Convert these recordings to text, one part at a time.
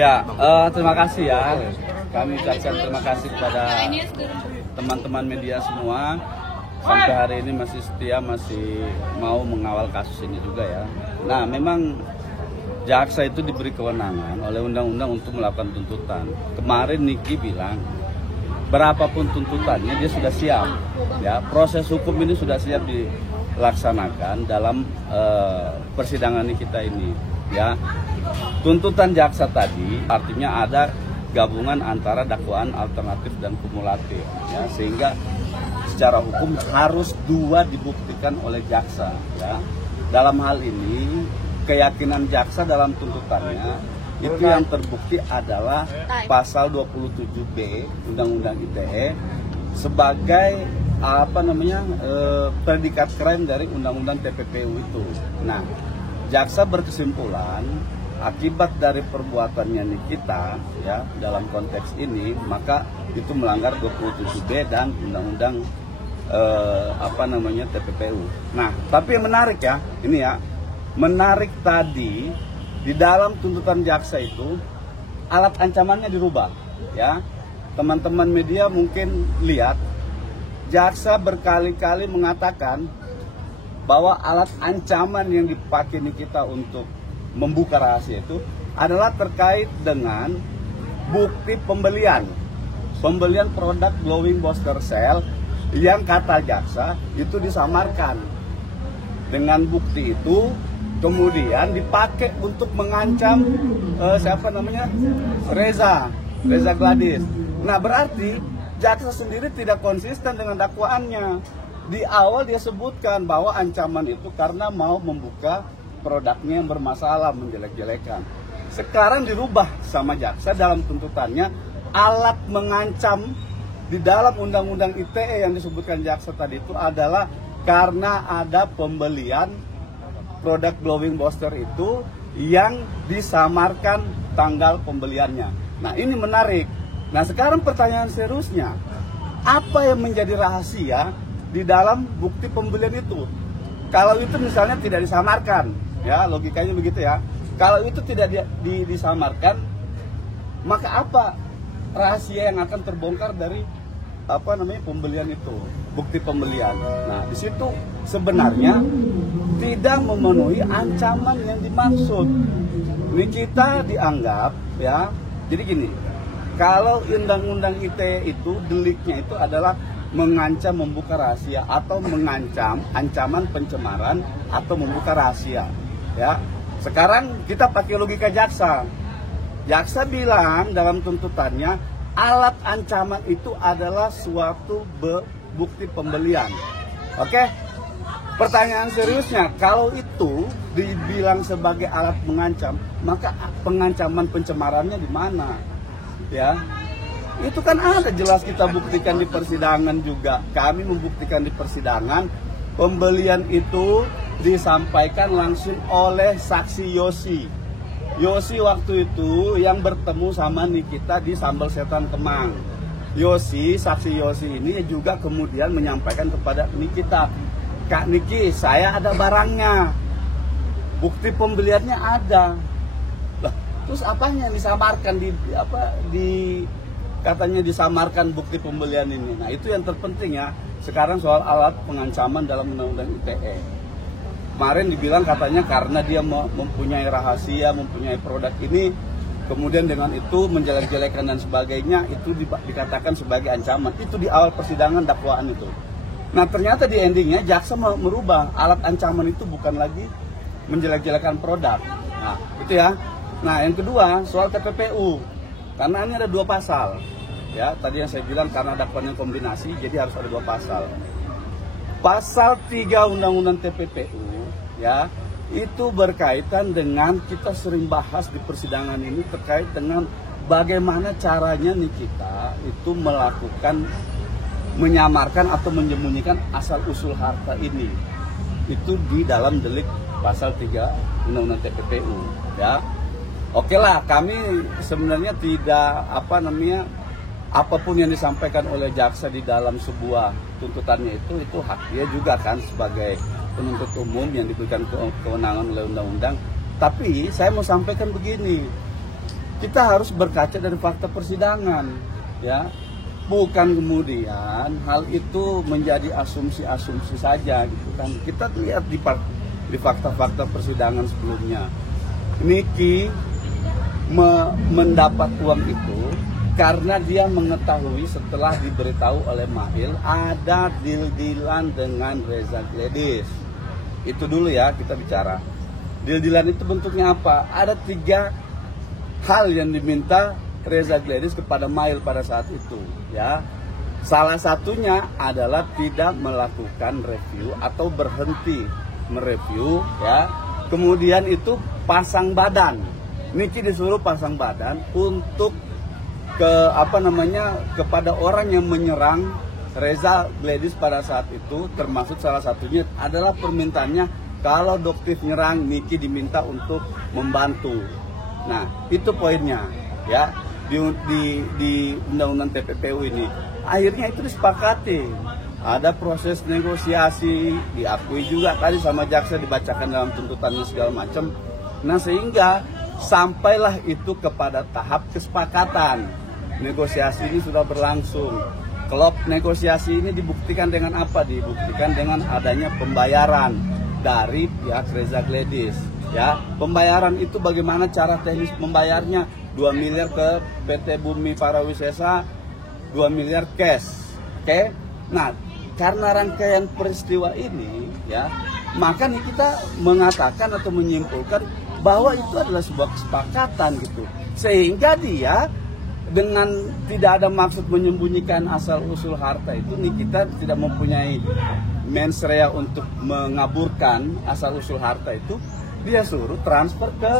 Ya, terima kasih ya. Kami ucapkan terima kasih kepada teman-teman media semua. Sampai hari ini masih setia, masih mau mengawal kasus ini juga ya. Nah, memang jaksa itu diberi kewenangan oleh undang-undang untuk melakukan tuntutan. Kemarin Niki bilang, berapapun tuntutannya dia sudah siap. Ya, proses hukum ini sudah siap dilaksanakan dalam persidangan kita ini. Ya, tuntutan jaksa tadi artinya ada gabungan antara dakwaan alternatif dan kumulatif, ya, sehingga secara hukum harus dua dibuktikan oleh jaksa. Ya. Dalam hal ini keyakinan jaksa dalam tuntutannya itu yang terbukti adalah pasal 27B Undang-Undang ITE sebagai predikat krim dari Undang-Undang TPPU itu. Nah, jaksa berkesimpulan akibat dari perbuatannya Nikita ya dalam konteks ini maka itu melanggar 27B dan Undang-Undang TPPU. Nah, tapi yang menarik ya, ini ya, menarik tadi di dalam tuntutan jaksa itu alat ancamannya dirubah ya. Teman-teman media mungkin lihat jaksa berkali-kali mengatakan bahwa alat ancaman yang dipakai Nikita untuk membuka rahasia itu adalah terkait dengan bukti pembelian produk glowing booster cell yang kata jaksa itu disamarkan. Dengan bukti itu kemudian dipakai untuk mengancam Reza Gladys. Nah, berarti jaksa sendiri tidak konsisten dengan dakwaannya. Di awal dia sebutkan bahwa ancaman itu karena mau membuka produknya yang bermasalah, menjelek-jelekan. Sekarang dirubah sama jaksa dalam tuntutannya, alat mengancam di dalam Undang-Undang ITE yang disebutkan jaksa tadi itu adalah karena ada pembelian produk glowing booster itu yang disamarkan tanggal pembeliannya. Nah, ini menarik. Nah, sekarang pertanyaan seriusnya, apa yang menjadi rahasia di dalam bukti pembelian itu? Kalau itu misalnya tidak disamarkan, ya logikanya begitu ya. Kalau itu tidak disamarkan, maka apa rahasia yang akan terbongkar dari pembelian itu, bukti pembelian. Nah, di situ sebenarnya tidak memenuhi ancaman yang dimaksud. Nikita dianggap ya. Jadi gini, kalau Undang-Undang ITE itu deliknya itu adalah mengancam membuka rahasia atau mengancam ancaman pencemaran atau membuka rahasia. Ya, sekarang kita pakai logika jaksa. Jaksa bilang dalam tuntutannya alat ancaman itu adalah suatu bukti pembelian. Oke? Pertanyaan seriusnya, kalau itu dibilang sebagai alat mengancam, maka pengancaman pencemarannya di mana? Ya. Itu kan ada jelas kita buktikan di persidangan juga. Kami membuktikan di persidangan pembelian itu disampaikan langsung oleh saksi Yosi. Yosi waktu itu yang bertemu sama Nikita di Sambal Setan Kemang. Saksi Yosi ini juga kemudian menyampaikan kepada Nikita, Kak Niki, saya ada barangnya, bukti pembeliannya ada. Lah, terus apanya yang disamarkan katanya disamarkan bukti pembelian ini. Nah, itu yang terpenting ya. Sekarang soal alat pengancaman dalam Undang-Undang ITE. Kemarin dibilang katanya karena dia mempunyai rahasia, mempunyai produk ini, kemudian dengan itu menjelek-jelekan dan sebagainya, itu dikatakan sebagai ancaman. Itu di awal persidangan dakwaan itu. Nah, ternyata di endingnya jaksa merubah alat ancaman itu bukan lagi menjelek-jelekan produk. Nah, itu ya. Nah, yang kedua soal TPPU. Karena ini ada dua pasal. Ya, tadi yang saya bilang karena dakwaannya kombinasi, jadi harus ada dua pasal. Pasal 3 Undang-Undang TPPU ya, itu berkaitan dengan kita sering bahas di persidangan ini terkait dengan bagaimana caranya Nikita itu menyamarkan atau menyembunyikan asal-usul harta ini. Itu di dalam delik pasal 3 Undang-Undang TPPU ya. Oke lah, kami sebenarnya tidak apapun yang disampaikan oleh jaksa di dalam sebuah tuntutannya itu hak dia juga kan sebagai penuntut umum yang diberikan kewenangan oleh undang-undang. Tapi saya mau sampaikan begini, kita harus berkaca dari fakta persidangan, ya. Bukan kemudian hal itu menjadi asumsi-asumsi saja gitu kan. Kita lihat di fakta-fakta persidangan sebelumnya. Niki mendapat uang itu karena dia mengetahui setelah diberitahu oleh Mail ada deal-dealan dengan Reza Gladys. Itu dulu ya kita bicara. Deal-dealan itu bentuknya apa? Ada 3 hal yang diminta Reza Gladys kepada Mail pada saat itu, ya. Salah satunya adalah tidak melakukan review atau berhenti mereview, ya. Kemudian itu pasang badan. Niki disuruh pasang badan untuk kepada orang yang menyerang Reza Gladys pada saat itu, termasuk salah satunya adalah permintaannya kalau Doktif nyerang, Niki diminta untuk membantu. Nah, itu poinnya, ya. Di undang-undang TPPU ini akhirnya itu disepakati, ada proses negosiasi, diakui juga tadi sama jaksa, dibacakan dalam tuntutannya segala macam. Nah, sehingga sampailah itu kepada tahap kesepakatan. Negosiasi ini sudah berlangsung. Kalau negosiasi ini dibuktikan dengan apa? Dibuktikan dengan adanya pembayaran dari pihak Reza Gladys, ya. Pembayaran itu bagaimana cara teknis membayarnya? 2 miliar ke PT Bumi Parawisesa, 2 miliar cash. Oke. Nah, karena rangkaian peristiwa ini, ya, maka kita mengatakan atau menyimpulkan bahwa itu adalah sebuah kesepakatan gitu. Sehingga dia dengan tidak ada maksud menyembunyikan asal usul harta itu, kita tidak mempunyai mens rea untuk mengaburkan asal usul harta itu, dia suruh transfer ke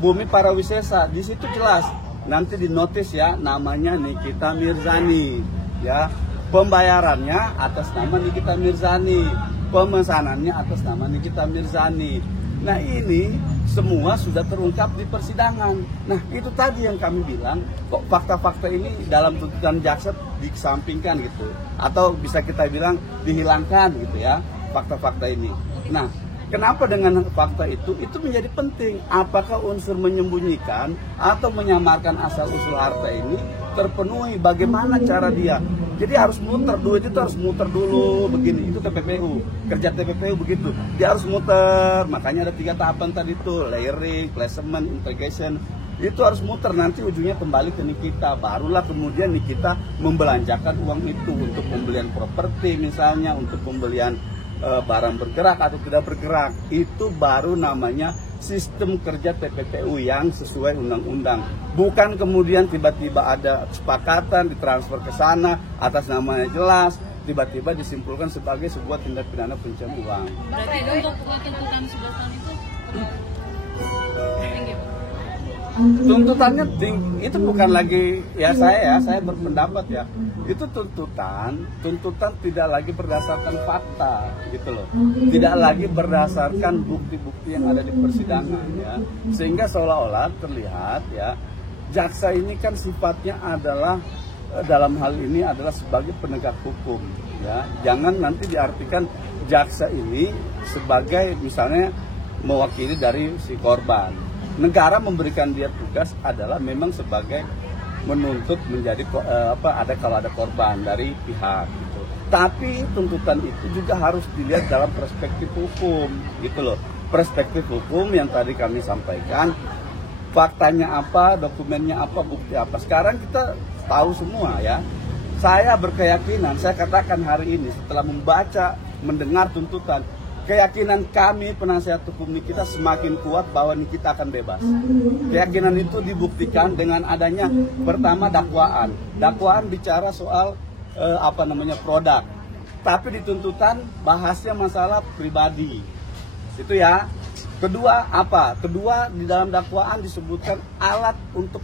Bumi Parawisesa. Di situ jelas nanti di notis ya, namanya Nikita Mirzani, ya. Pembayarannya atas nama Nikita Mirzani, pemesanannya atas nama Nikita Mirzani. Nah, ini semua sudah terungkap di persidangan. Nah, itu tadi yang kami bilang, kok fakta-fakta ini dalam tuntutan jaksa dikesampingkan gitu, atau bisa kita bilang dihilangkan gitu ya, fakta-fakta ini. Nah, kenapa dengan fakta itu menjadi penting? Apakah unsur menyembunyikan atau menyamarkan asal usul harta ini terpenuhi? Bagaimana cara dia? Jadi harus muter, duit itu harus muter dulu begini. Itu TPPU, kerja TPPU begitu. Dia harus muter, makanya ada 3 tahapan tadi itu, layering, placement, integration. Itu harus muter, nanti ujungnya kembali ke Nikita. Barulah kemudian Nikita membelanjakan uang itu untuk pembelian properti misalnya, untuk pembelian barang bergerak atau tidak bergerak. Itu baru namanya sistem kerja TPPU yang sesuai undang-undang. Bukan kemudian tiba-tiba ada kesepakatan ditransfer ke sana atas namanya jelas, tiba-tiba disimpulkan sebagai sebuah tindak pidana pencucian uang. Berarti untuk tuntutan 11 tahun itu tinggi, Pak? Tuntutannya tinggi, itu bukan lagi ya saya berpendapat ya. Itu tuntutan tidak lagi berdasarkan fakta gitu loh. Tidak lagi berdasarkan bukti-bukti yang ada di persidangan ya. Sehingga seolah-olah terlihat ya, jaksa ini kan sifatnya adalah dalam hal ini adalah sebagai penegak hukum ya. Jangan nanti diartikan jaksa ini sebagai misalnya mewakili dari si korban. Negara memberikan dia tugas adalah memang sebagai menuntut menjadi kalau ada korban dari pihak gitu. Tapi tuntutan itu juga harus dilihat dalam perspektif hukum gitu loh. Perspektif hukum yang tadi kami sampaikan, faktanya apa, dokumennya apa, bukti apa. Sekarang kita tahu semua ya. Saya berkeyakinan, saya katakan hari ini setelah mendengar tuntutan, keyakinan kami penasihat hukum Nikita semakin kuat bahwa Nikita akan bebas. Keyakinan itu dibuktikan dengan adanya pertama dakwaan. Dakwaan bicara soal produk. Tapi di tuntutan bahasnya masalah pribadi. Itu ya. Kedua apa? Kedua di dalam dakwaan disebutkan alat untuk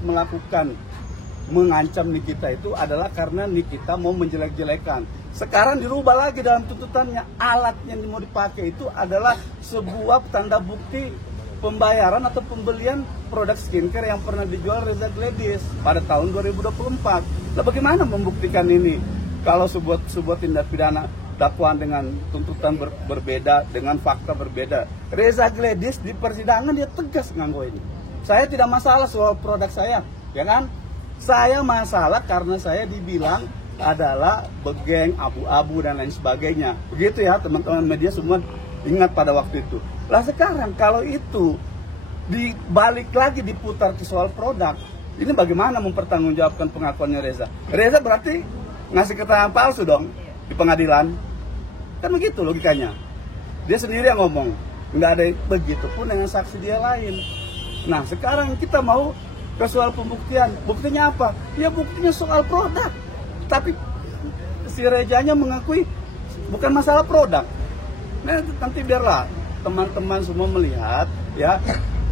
mengancam Nikita itu adalah karena Nikita mau menjelek-jelekan. Sekarang dirubah lagi dalam tuntutannya, alat yang mau dipakai itu adalah sebuah tanda bukti pembayaran atau pembelian produk skincare yang pernah dijual Reza Gladys pada tahun 2024. Nah, bagaimana membuktikan ini? Kalau sebuah tindak pidana dakwaan dengan tuntutan berbeda, dengan fakta berbeda. Reza Gladys di persidangan dia tegas nganggo ini. Saya tidak masalah soal produk saya, ya kan? Saya masalah karena saya dibilang adalah begeng, abu-abu dan lain sebagainya. Begitu ya teman-teman media semua ingat pada waktu itu. Lah sekarang kalau itu dibalik lagi diputar ke soal produk, ini bagaimana mempertanggungjawabkan pengakuannya Reza? Reza berarti ngasih keterangan palsu dong di pengadilan. Kan begitu logikanya. Dia sendiri yang ngomong, nggak ada begitu pun dengan saksi dia lain. Nah sekarang kita mau ke soal pembuktian. Buktinya apa? Ya buktinya soal produk. Tapi si Rezanya mengakui bukan masalah produk. Nah nanti biarlah teman-teman semua melihat ya,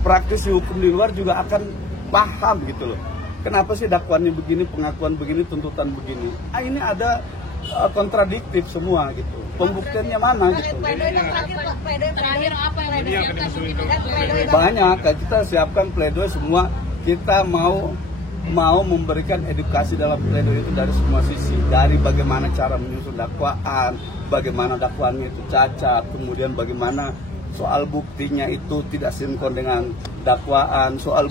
praktisi hukum di luar juga akan paham gitu loh. Kenapa sih dakwaannya begini, pengakuan begini, tuntutan begini? Ini ada kontradiktif semua gitu. Pembuktiannya mana gitu? Terakhir apa yang disiapkan? Banyak, kita siapkan pledoi semua. Kita mau memberikan edukasi dalam pledoi itu dari semua sisi, dari bagaimana cara menyusun dakwaan, bagaimana dakwaannya itu cacat, kemudian bagaimana soal buktinya itu tidak sinkron dengan dakwaan, soal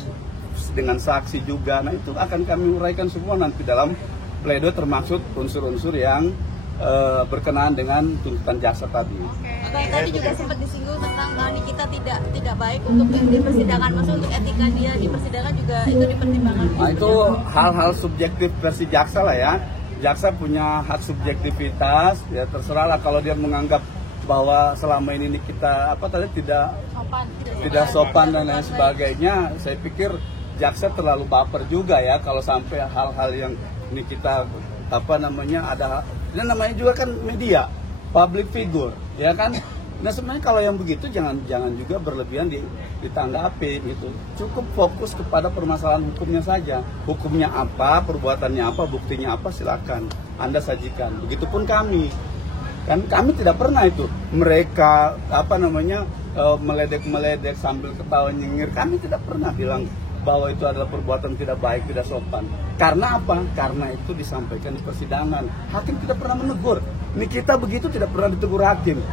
dengan saksi juga. Nah itu akan kami uraikan semua nanti dalam pledoi, termasuk unsur-unsur yang berkenaan dengan tuntutan jaksa tadi. Baik, tadi juga sempat disinggung tentang Nikita tidak baik untuk di persidangan, maksud untuk etika dia di persidangan juga itu dipertimbangkan. Nah itu hal-hal subjektif versi jaksa lah ya. Jaksa punya hak subjektivitas, ya terserah lah kalau dia menganggap bahwa selama ini Nikita tidak sopan dan lain sebagainya. Saya pikir jaksa terlalu baper juga ya kalau sampai hal-hal yang Nikita ada, ini namanya juga kan media, public figure, ya kan? Nah sebenarnya kalau yang begitu jangan juga berlebihan ditanggapi gitu. Cukup fokus kepada permasalahan hukumnya saja. Hukumnya apa, perbuatannya apa, buktinya apa, silakan Anda sajikan. Begitupun kami. Kan kami tidak pernah itu mereka meledek sambil ketawa nyengir. Kami tidak pernah bilang bahwa itu adalah perbuatan tidak baik, tidak sopan. Karena apa? Karena itu disampaikan di persidangan. Hakim tidak pernah menegur. Nikita begitu tidak pernah ditegur hakim.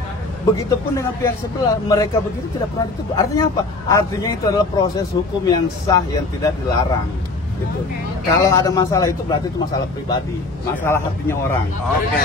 Begitupun dengan pihak sebelah, mereka begitu tidak pernah ditegur. Artinya apa? Artinya itu adalah proses hukum yang sah, yang tidak dilarang. Gitu. Kalau ada masalah itu berarti itu masalah pribadi, masalah hatinya orang. Oke.